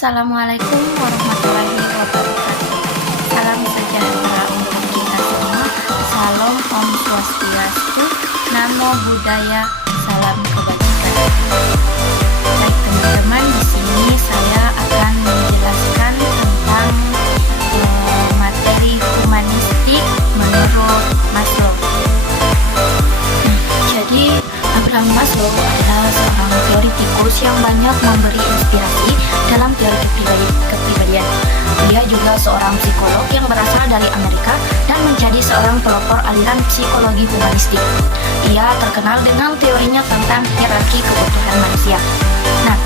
Assalamualaikum warahmatullahi wabarakatuh. Salam sejahtera untuk kita semua. Salam Om Swastiastu, Namo Buddhaya, salam kebajikan. Baik teman-teman, di sini saya akan menjelaskan tentang materi humanistik menurut Maslow. Jadi Abraham Maslow adalah seorang teoritikus yang banyak memberi inspirasi dalam teori kepribadian. Dia juga seorang psikolog yang berasal dari Amerika dan menjadi seorang pelopor aliran psikologi humanistik. Ia terkenal dengan teorinya tentang hierarki kebutuhan manusia. Nah,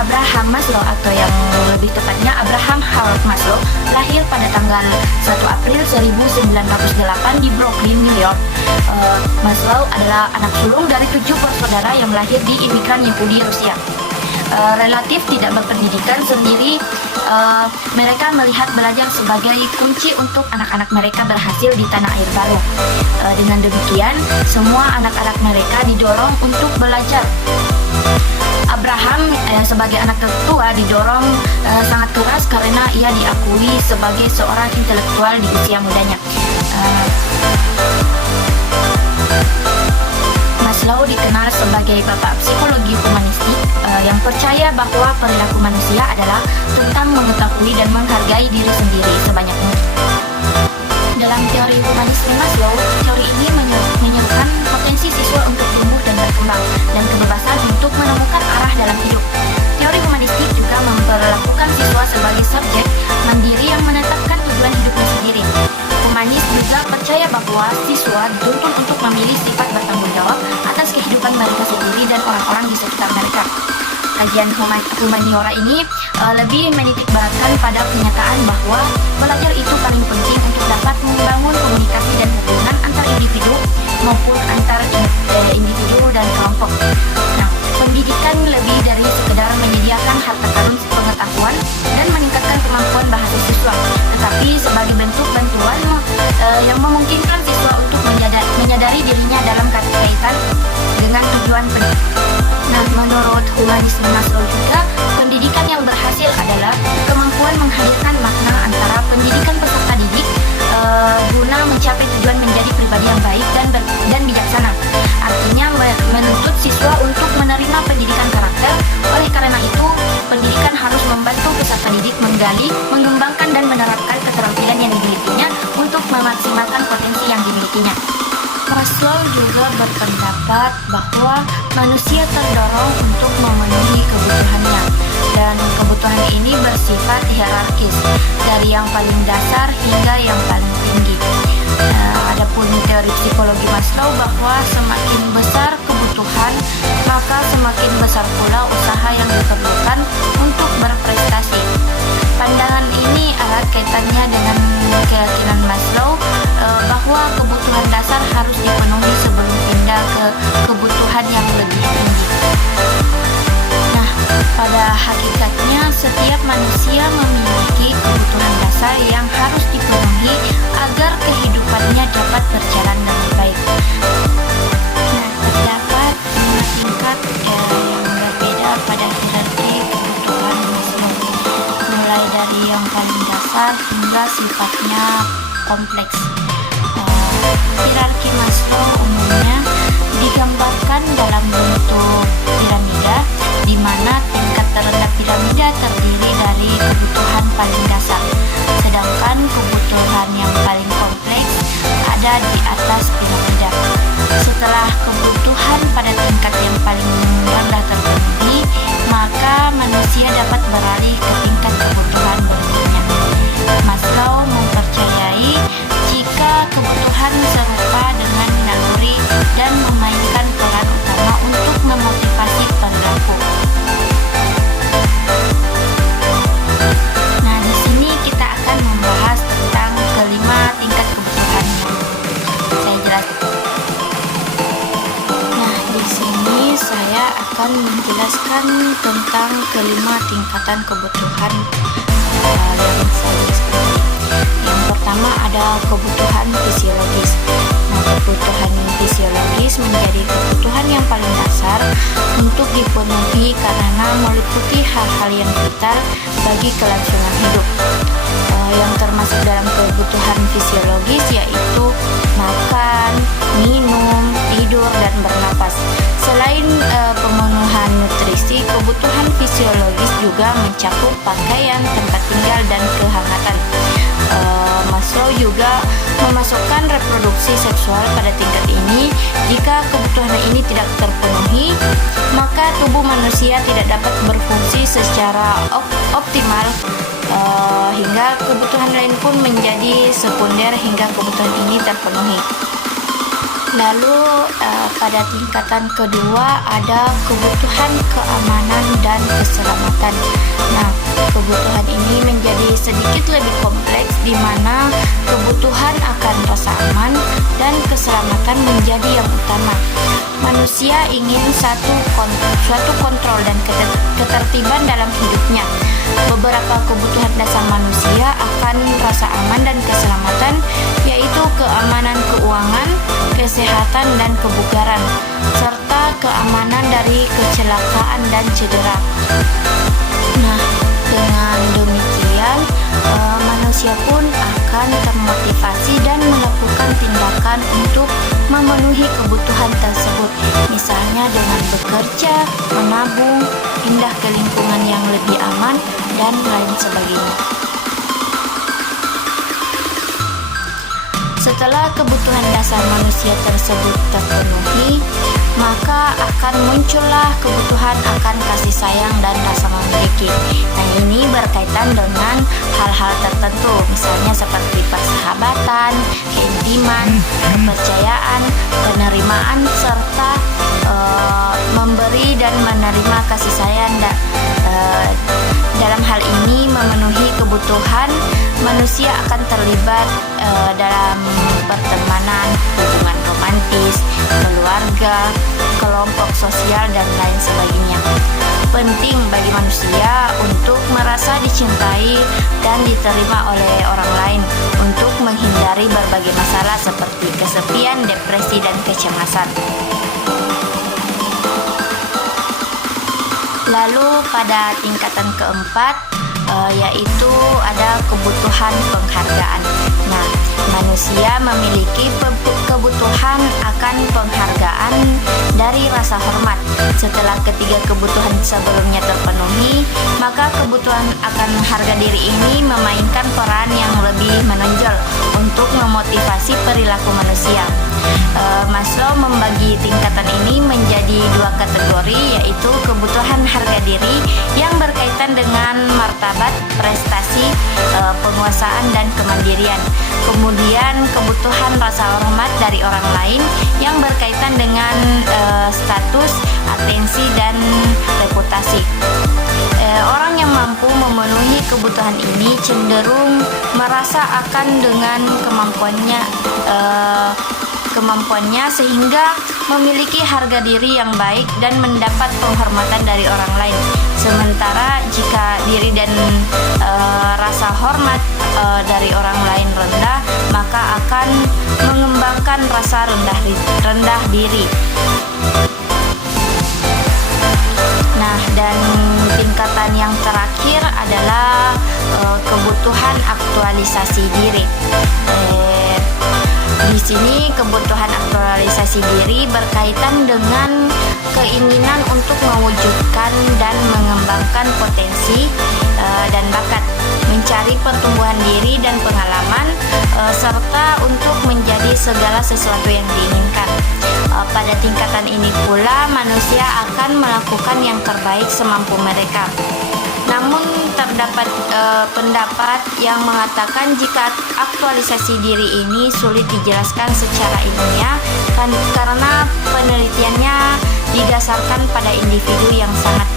Abraham Maslow atau yang lebih tepatnya Abraham Harold Maslow lahir pada tanggal 1 April 1908 di Brooklyn, New York. Maslow adalah anak sulung dari 7 bersaudara yang lahir di imigran Yahudi Rusia. Relatif tidak berpendidikan sendiri, mereka melihat belajar sebagai kunci untuk anak-anak mereka berhasil di tanah air baru. Dengan demikian, semua anak-anak mereka didorong untuk belajar. Abraham sebagai anak tertua didorong sangat keras karena ia diakui sebagai seorang intelektual di usia mudanya. Maslow dikenal sebagai bapak psikologi humanistik yang percaya bahwa perilaku manusia adalah tentang mengetahui dan menghargai diri sendiri sebanyak mungkin. Dalam teori humanisme Maslow, teori ini menyerukan potensi siswa untuk tumbuh dan berkembang dan kebebasan untuk menemukan arah dalam hidup. Teori humanistik juga memperlakukan siswa sebagai subjek mandiri yang menetapkan tujuan hidupnya sendiri. Humanis juga percaya bahwa siswa dituntun untuk memilih sifat bertanggung jawab atas kehidupan mereka sendiri dan orang-orang di sekitar mereka. Kajian humaniora ini lebih menitikberatkan pada kenyataan bahwa belajar itu paling penting untuk dapat membangun komunikasi dan hubungan antar individu maupun antar individu dan kelompok. Nah, pendidikan lebih dari sekedar menyediakan harta karun pengetahuan dan meningkatkan kemampuan bahasa siswa, tetapi sebagai bentuk bantuan yang memungkinkan siswa untuk menyadari dirinya dalam kaitan dengan tujuan pendidikan. Nah, menurut humanisme Maslow juga, pendidikan yang berhasil adalah kemampuan menghadirkan makna antara pendidikan peserta didik guna mencapai tujuan menjadi pribadi yang baik dan bijaksana. Artinya menuntut siswa untuk menerima pendidikan karakter. Oleh karena itu, pendidikan harus membantu peserta didik menggali, mengembangkan dan menerapkan keterampilan yang dimilikinya untuk memaksimalkan potensi yang dimilikinya. Maslow juga berpendapat bahwa manusia terdorong untuk memenuhi kebutuhannya, dan kebutuhan ini bersifat hierarkis dari yang paling dasar hingga yang paling tinggi. Adapun teori psikologi Maslow bahwa semakin besar kebutuhan, maka semakin besar pula usaha yang diperlukan untuk berprestasi. Pandangan ini erat kaitannya dengan keyakinan Maslow bahwa kebutuhan dasar harus dipenuhi sebelum pindah ke kebutuhan yang lebih tinggi. Nah, pada hakikatnya setiap manusia memiliki kebutuhan dasar yang harus dipenuhi agar kehidupannya dapat berjalan dengan baik. Nah, terdapat 5 tingkat yang berbeda pada hierarki kebutuhan Maslow, mulai dari yang paling dasar hingga sifatnya kompleks. Hierarki Maslow umumnya digambarkan dalam bentuk piramida, di mana tingkat terendah piramida terdiri dari kebutuhan paling dasar, sedangkan kebutuhan yang paling kompleks ada di atas piramida. Setelah kebutuhan pada tingkat yang paling rendah terpenuhi, maka manusia dapat beralih ke tingkat kebutuhan berikutnya. Maslow mempercayai jika kebutuhan serupa dengan naluri dan memainkan peran utama untuk memotivasi perilaku. Nah, di sini kita akan membahas tentang kelima tingkat kebutuhan yang saya jelaskan. Nah, di sini saya akan menjelaskan tentang kelima tingkatan kebutuhan yang saya jelaskan. Yang pertama ada kebutuhan fisiologis. Nah, kebutuhan fisiologis menjadi kebutuhan yang paling dasar untuk dipenuhi karena meliputi hal-hal yang vital bagi kelangsungan hidup, yang termasuk dalam kebutuhan fisiologis yaitu makan, minum, tidur, dan bernapas. Selain pemenuhan nutrisi, kebutuhan fisiologis juga mencakup pakaian, tempat tinggal, dan kehangatan. Maslow juga memasukkan reproduksi seksual pada tingkat ini. Jika kebutuhan ini tidak terpenuhi, maka tubuh manusia tidak dapat berfungsi secara optimal, hingga kebutuhan lain pun menjadi sekunder hingga kebutuhan ini terpenuhi. Lalu pada tingkatan kedua ada kebutuhan keamanan dan keselamatan. Nah, kebutuhan ini menjadi sedikit lebih kompleks, di mana kebutuhan akan rasa aman dan keselamatan menjadi yang utama. Manusia ingin suatu kontrol dan ketertiban dalam hidupnya. Beberapa kebutuhan dasar manusia akan rasa aman dan keselamatan, yaitu keamanan keuangan, kesehatan dan kebugaran, serta keamanan dari kecelakaan dan cedera. Nah, dengan demikian manusia pun akan termotivasi dan melakukan tindakan untuk memenuhi kebutuhan tersebut, misalnya dengan bekerja, menabung, pindah ke lingkungan yang lebih aman, dan lain sebagainya. Setelah kebutuhan dasar manusia tersebut terpenuhi, maka akan muncullah kebutuhan akan kasih sayang dan rasa memiliki. Nah, ini berkaitan dengan hal-hal tertentu, misalnya seperti persahabatan, keintiman, kepercayaan, penerimaan, serta memberi dan menerima kasih sayang. Dalam hal ini memenuhi kebutuhan, manusia akan terlibat dalam pertemanan, hubungan romantis, keluarga, kelompok sosial, dan lain sebagainya. Penting bagi manusia untuk merasa dicintai dan diterima oleh orang lain untuk menghindari berbagai masalah seperti kesepian, depresi, dan kecemasan. Lalu pada tingkatan keempat yaitu ada kebutuhan penghargaan. Nah, manusia memiliki kebutuhan akan penghargaan dari rasa hormat. Setelah ketiga kebutuhan sebelumnya terpenuhi, maka kebutuhan akan harga diri ini memainkan peran yang lebih menonjol untuk memotivasi perilaku manusia. Maslow membagi tingkatan ini menjadi dua kategori, yaitu kebutuhan harga diri yang berkaitan dengan martabat, prestasi, penguasaan, dan kemandirian. Kemudian kebutuhan rasa hormat dari orang lain yang berkaitan dengan status, atensi, dan reputasi. Orang yang mampu memenuhi kebutuhan ini cenderung merasa akan dengan kemampuannya sehingga memiliki harga diri yang baik dan mendapat penghormatan dari orang lain. Sementara jika diri dan rasa hormat dari orang lain rendah, maka akan mengembangkan rasa rendah diri. Nah, dan tingkatan yang terakhir adalah kebutuhan aktualisasi diri. Di sini kebutuhan aktualisasi diri berkaitan dengan keinginan untuk mewujudkan dan mengembangkan potensi dan bakat, mencari pertumbuhan diri dan pengalaman, serta untuk menjadi segala sesuatu yang diinginkan. Pada tingkatan ini pula manusia akan melakukan yang terbaik semampu mereka. Namun terdapat pendapat yang mengatakan jika aktualisasi diri ini sulit dijelaskan secara ilmiah karena penelitiannya didasarkan pada individu yang sangat